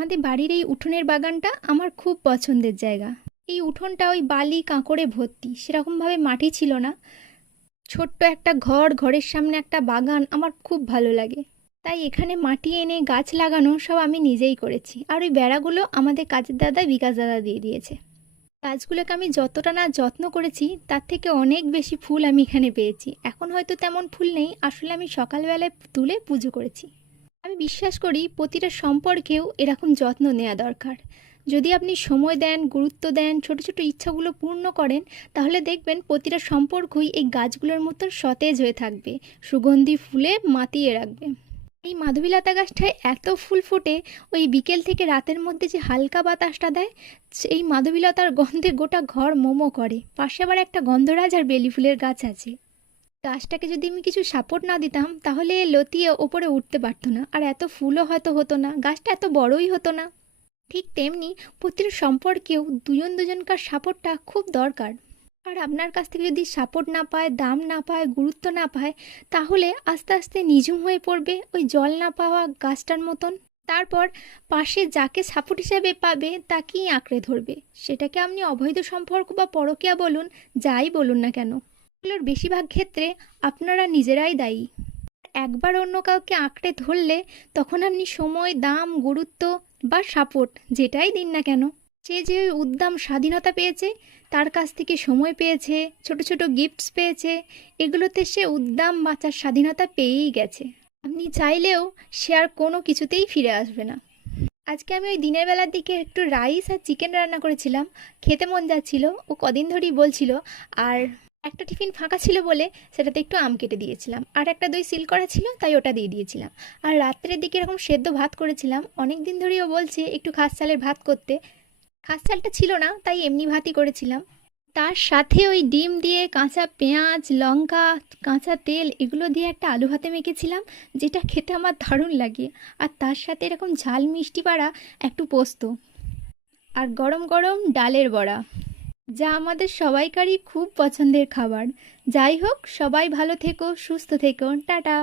আমাদের বাড়ির এই উঠোনের বাগানটা আমার খুব পছন্দের জায়গা। এই উঠোনটা ওই বালি কাঁকড়ে ভর্তি, সেরকমভাবে মাটি ছিল না। ছোট্ট একটা ঘর, ঘরের সামনে একটা বাগান আমার খুব ভালো লাগে। তাই এখানে মাটি এনে গাছ লাগানো সব আমি নিজেই করেছি। আর ওই বেড়াগুলো আমাদের কাজের দাদা বিকাশ দাদা দিয়ে দিয়েছে। গাছগুলোকে আমি যতটা না যত্ন করেছি তার থেকে অনেক বেশি ফুল আমি এখানে পেয়েছি। এখন হয়তো তেমন ফুল নেই, আসলে আমি সকালবেলায় তুলে পুজো করেছি। আমি বিশ্বাস করি প্রতিটা সম্পর্কেও এরকম যত্ন নেওয়া দরকার। যদি আপনি সময় দেন, গুরুত্ব দেন, ছোট ছোট ইচ্ছাগুলো পূর্ণ করেন, তাহলে দেখবেন প্রতিটা সম্পর্কই এই গাছগুলোর মতো সতেজ হয়ে থাকবে, সুগন্ধি ফুলে মাতিয়ে রাখবে। এই মাধবীলতা গাছটায় এত ফুল ফোটে, ওই বিকেল থেকে রাতের মধ্যে যে হালকা বাতাসটা দেয়, এই মাধবীলতার গন্ধে গোটা ঘর মোমো করে। পাশে আবার একটা গন্ধরাজ আর বেলি ফুলের গাছ আছে। গাছটাকে যদি আমি কিছু সাপোর্ট না দিতাম তাহলে লতিয়ে ওপরে উঠতে পারতো না, আর এত ফুলও হয়তো হতো না, গাছটা এত বড়ই হতো না। ঠিক তেমনি প্রতিটা সম্পর্কেও দুজন দুজনকার সাপোর্টটা খুব দরকার। আর আপনার কাছ থেকে যদি সাপোর্ট না পায়, দাম না পায়, গুরুত্ব না পায়, তাহলে আস্তে আস্তে নিঝুম হয়ে পড়বে ওই জল না পাওয়া গাছটার মতন। তারপর পাশে যাকে সাপোর্ট হিসেবে পাবে তাকেই আঁকড়ে ধরবে। সেটাকে আপনি অবৈধ সম্পর্ক বা পরকীয়া বলুন, যাই বলুন না কেন, এগুলোর বেশিরভাগ ক্ষেত্রে আপনারা নিজেরাই দায়ী। একবার অন্য কাউকে আঁকড়ে ধরলে তখন আপনি সময়, দাম, গুরুত্ব বা সাপোর্ট যেটাই দিন না কেন, সে যে ওই উদ্দাম স্বাধীনতা পেয়েছে, তার কাছ থেকে সময় পেয়েছে, ছোট ছোট গিফটস পেয়েছে, এগুলোতে সে উদ্দাম বাঁচার স্বাধীনতা পেয়েই গেছে। আপনি চাইলেও সে আর কোনো কিছুতেই ফিরে আসবে না। আজকে আমি ওই দিনের বেলার দিকে একটু রাইস আর চিকেন রান্না করেছিলাম, খেতে মন যাচ্ছিল, ও কদিন ধরেই বলছিল। আর একটা টিফিন ফাঁকা ছিল বলে সেটাতে একটু আম কেটে দিয়েছিলাম, আর একটা দই সিল করা ছিল তাই ওটা দিয়ে দিয়েছিলাম। আর রাত্রের দিকে এরকম সেদ্ধ ভাত করেছিলাম, অনেক দিন ধরেই ও বলছে একটু খাস চালের ভাত করতে। খাস চালটা ছিল না তাই এমনি ভাতই করেছিলাম। তার সাথে ওই ডিম দিয়ে, কাঁচা পেঁয়াজ, লঙ্কা, কাঁচা তেল এগুলো দিয়ে একটা আলু ভাতে মেখেছিলাম, যেটা খেতে আমার দারুণ লাগে। আর তার সাথে এরকম ঝাল মিষ্টি পাড়া একটু পোস্ত, আর গরম গরম ডালের বড়া, যা আমাদের সবাইকারই খুব পছন্দের খাবার। যাই হোক, সবাই ভালো থেকো, সুস্থ থেকো, টাটা।